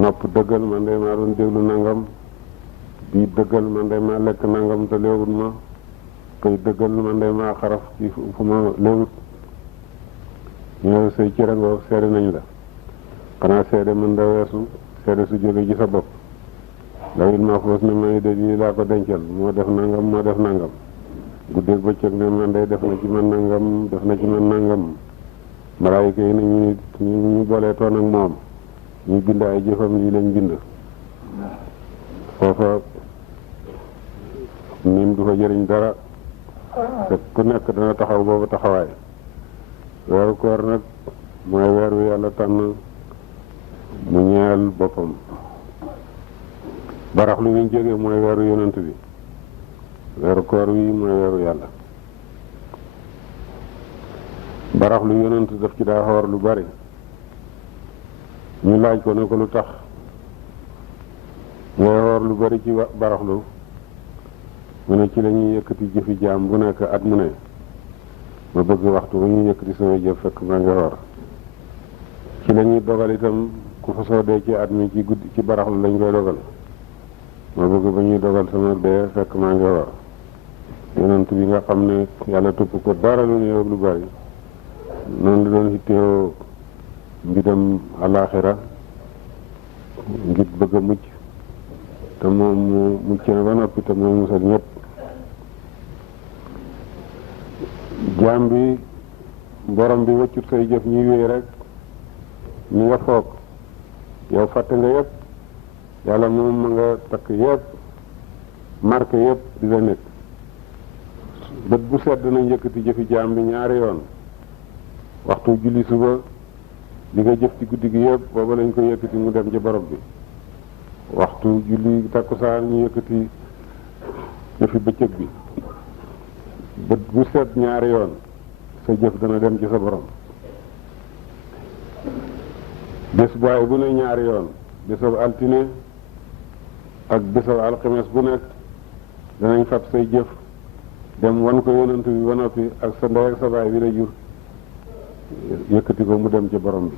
nopp dëggal man de maa doon déglu nangam, bii dëggal man de maa lekk nangam te léewut ma, koy dëggal man de maa xaraf ci fu ma léewut. ñoo say cërangoo seede nañ la, xanaa seede mën da weesu seede su jóge ci sa bopp. lawil maa foos ne may de lii laa ko dencal, moo def nangam guddeeg bëccëg ne man de def na ci man nangam. malaayika yi nag ñu boolee toon ak moom ñu bind ay jëfam lii lañ bind. foofa nim du fa jëriñ dara, te ku nekk dana taxaw boobu taxawaay. weeru koor nag mooy weer wi yàlla tànn mu ñeel boppam. barax lu ñu jógee mooy weeru yonent bi, weeru koor wi mooy weeru yàlla. barax lu yonent daf ci daa xoor lu bari. ñu laaj ko ne ko lu tax ngay xoor lu bari ci baraxlu, mu ne ci la ñuy yëkkati jëfi jaam bu nekk at mu ne. ma bëgg waxtu bu ñuy yëkkati sama jëf fekk maa ngi xoor. ci la ñuy dogal itam ku fa soo dee ci at mi ci guddi ci baraxlu lañ koy dogal. ma bëgg ba ñuy dogal sama dee fekk maa ngi xoor. yonent bi nga xam ne yàlla tupp ko dara lu néew lu bari, noonu la doon hittewoo mbidam alaxira ngir bëgg a mucc, te moom mu mucc na ba noppi te mooy musal ñëpp. jaam bi borom bi wëccut say jëf ñuy wéy rek ni nga foog, yow fàtte nga yëpp, yàlla moom ma nga takk yëpp marqué yëpp di la nekk. bët bu sedd nañ yëkkati jëfi jaam bi ñaari yoon. waxtu julli suba li nga jëf ci guddi gi yëpp booba lañ ko yëkkati mu dem ci borom bi. waxtu julli takkusaan ñu yëkkati jëfi bëccëg bi. bët bu set ñaari yoon sa jëf dana dem ci sa borom. bés baay bu ne ñaari yoon, bésab altine ak bésab alxames bu nekk danañ fab say jëf dem wan ko yonent bi ba noppi ak sa ndey ak sa baay bi la jur, yëkkati ko mu dem ci borom bi.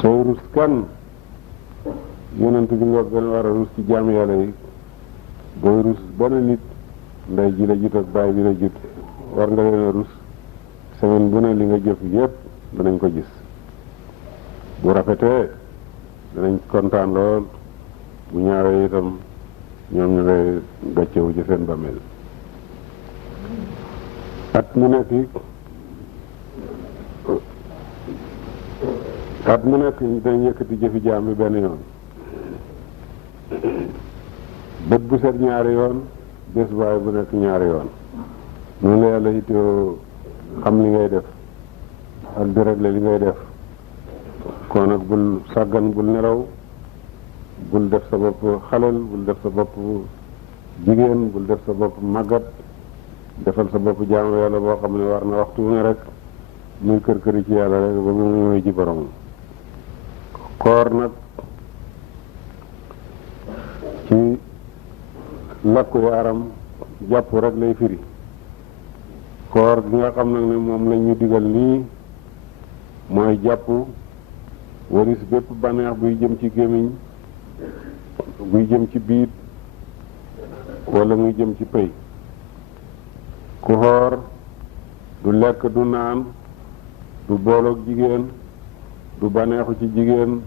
sooy rus kan yonent bi nga gën a war a rus ci jaam yàlla yi. booy rus benn nit, ndey ji la jut ak baay bi la jut, war nga leen a rus. semaine bu ne li nga jëf yépp danañ ko gis. bu rafetee danañ kontaan lool, bu ñaawee itam ñoom ñu ngay gàccewu ci seen bàmmeel. at mu nekk dañ yëkkati jëfi jaam bi benn yoon. bët bu set ñaari yoon, bés baay bu nekk ñaari yoon. noonu la yàlla itoo xam li ngay def ak di régler li ngay def. kon nag bul sàggan, bul nelaw, bul def sa bopp xalel, bul def sa bopp jigéen, bul def sa bopp màggat. defal sa bopp jaamu yàlla boo xam ne war na waxtu ne rek muy kër këri ci yàlla rek ba mu muy ji borom. koor nag ci lakku yaaram jàpp rek lay firi. koor gi nga xam nag ne moom lañ ñu digal nii mooy jàpp waris bépp bànneex buy jëm ci gémmiñ, buy jëm ci biit wala muy jëm ci pëy. ku xoor du lekk, du naan, du booloog jigéen, du bànneexu ci jigéen,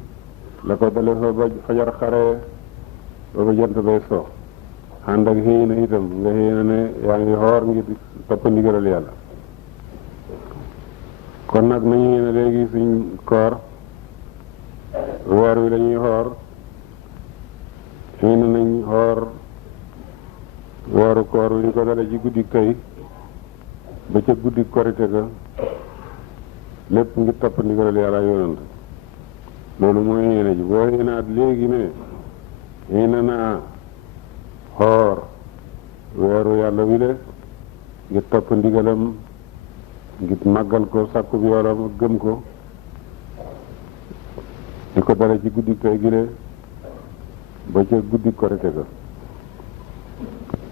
la ko dale fa ba fajar xare ba ba jant bay so. ànd ak xëy na itam nga xëy na ne yaa ngi xoor ngir topp ndigalal yàlla. kon nag nañu xëy na léegi suñ koor weer wi lañuy xoor, xëy na nañ xoor weeru koor wi ñu ko dale ci guddi tey ba ca guddi korite ga, lépp ngir topp ndigalal yàlla yonent. loolu mooy yéene ji. boo yéenaat léegi ne yéene naa xoor weeru yàlla wi de ngir topp ndigalam, ngir màggal ko, sàkku bi yoolam, gëm ko, di ko dale ci guddi tey gi de ba ca guddi korite ga.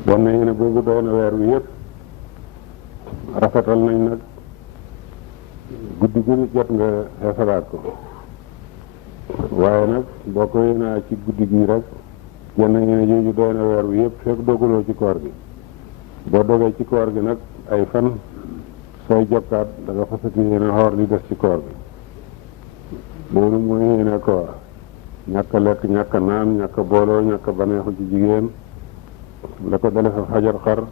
bon na yéene boobu doy na weer wi yépp. rafetal nañ nag guddi gu jot nga xeesalaat ko. waaye nag boo ko yéenaa ci guddi gi rek jenn yéene jooju doy na weer wi yëpp fekk dogaloo ci koor gi. boo dogee ci koor gi nag ay fan sooy jokkaat da nga fasati yéene xoor li des ci koor gi. loolu mooy yéene koor. ñàkk a lekk ñàkk a naan ñàkk a booloo ñàkk a baneexu ci jigéen la ko dale fa fajar xar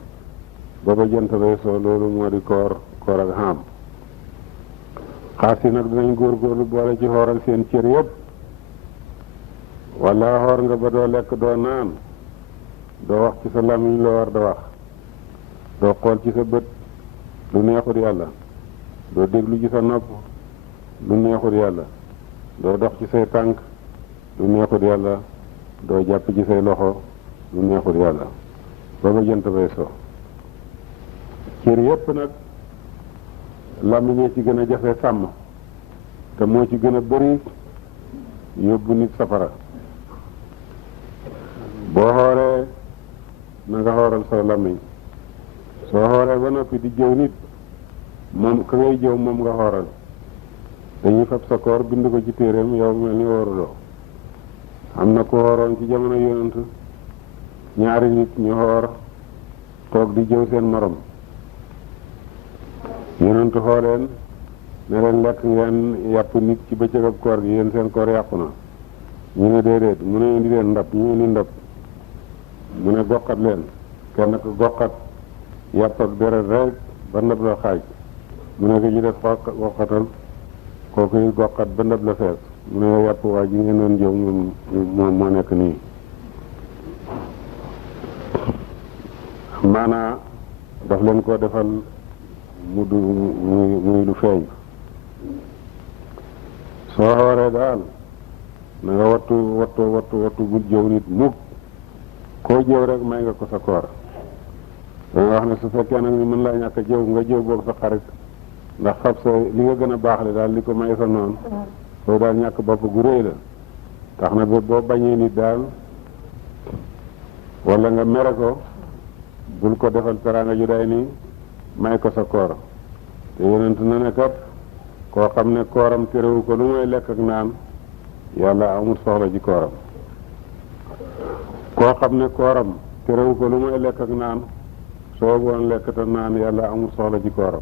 ba ba jant bay soo loolu moo di koor ak xam. xaas yi nag dinañ góorgóorlu boole ci xooral seen cër yëpp. wala xoor nga ba doo lekk doo naan doo wax ci sa làmmiñ loo war da wax doo xool ci sa bët lu neexut yàlla doo déglu ci sa nopp lu neexut yàlla doo dox ci say tànk lu neexut yàlla doo jàpp ci say loxo lu neexut yàlla ba ba jant bay so. cër yépp nag làmmiñee ci gën a jafe sàmm te moo ci gën a bëri yóbbu nit safara. boo xooree na nga xooral sa làmmiñ soo xooree ba noppi di jëw nit moom ka ngay jëw moom nga xooral dañuy fab sa koor bind ko ci téeréem yow mel ni wóoruloo. am na ko xooroon ci jamono yonent ñaari nit ñu xoor toog di jëw seen morom yonent xooleen ne leen lekk ngeen yàpp nit ci bëccëgab koor gi yéen seen koor yàqu na ñu ne déedéet mu ne indi leen ndab ñu indi ndab mu ne goqat leen kenn ko goqat yàpp ak deret rek ba ndab la xaaj mu ne ko ñu def goqatal kooku yi goqat ba ndab la fees mu ne yàpp waa ji ngeen doon jëw moom moo nekk nii. maanaa daf leen ko defal mu du muy lu feeñ. soo xooree daal na nga wattu bul jëw nit mukk koo jëw rek may nga ko sa koor. danga wax ne su fekkee nag ni mën laa ñàkk a jëw nga jëw boog sa xarit ndax fab sa li nga gën a baaxle daal li ko may sa noonu soo daal ñàkk bopp gu réy la tax na ba boo bañee nit daal wala nga mere ko bul ko defal teraanga ju day ni may ko sa koor. te yonent na ne kat koo xam ne kooram terewu ko lu mooy lekk ak naan yàlla amul soxla ci kooram. koo xam ne kooram terewu ko lu mooy lekk ak naan soo boon lekk te naan yàlla amul soxla ci kooram.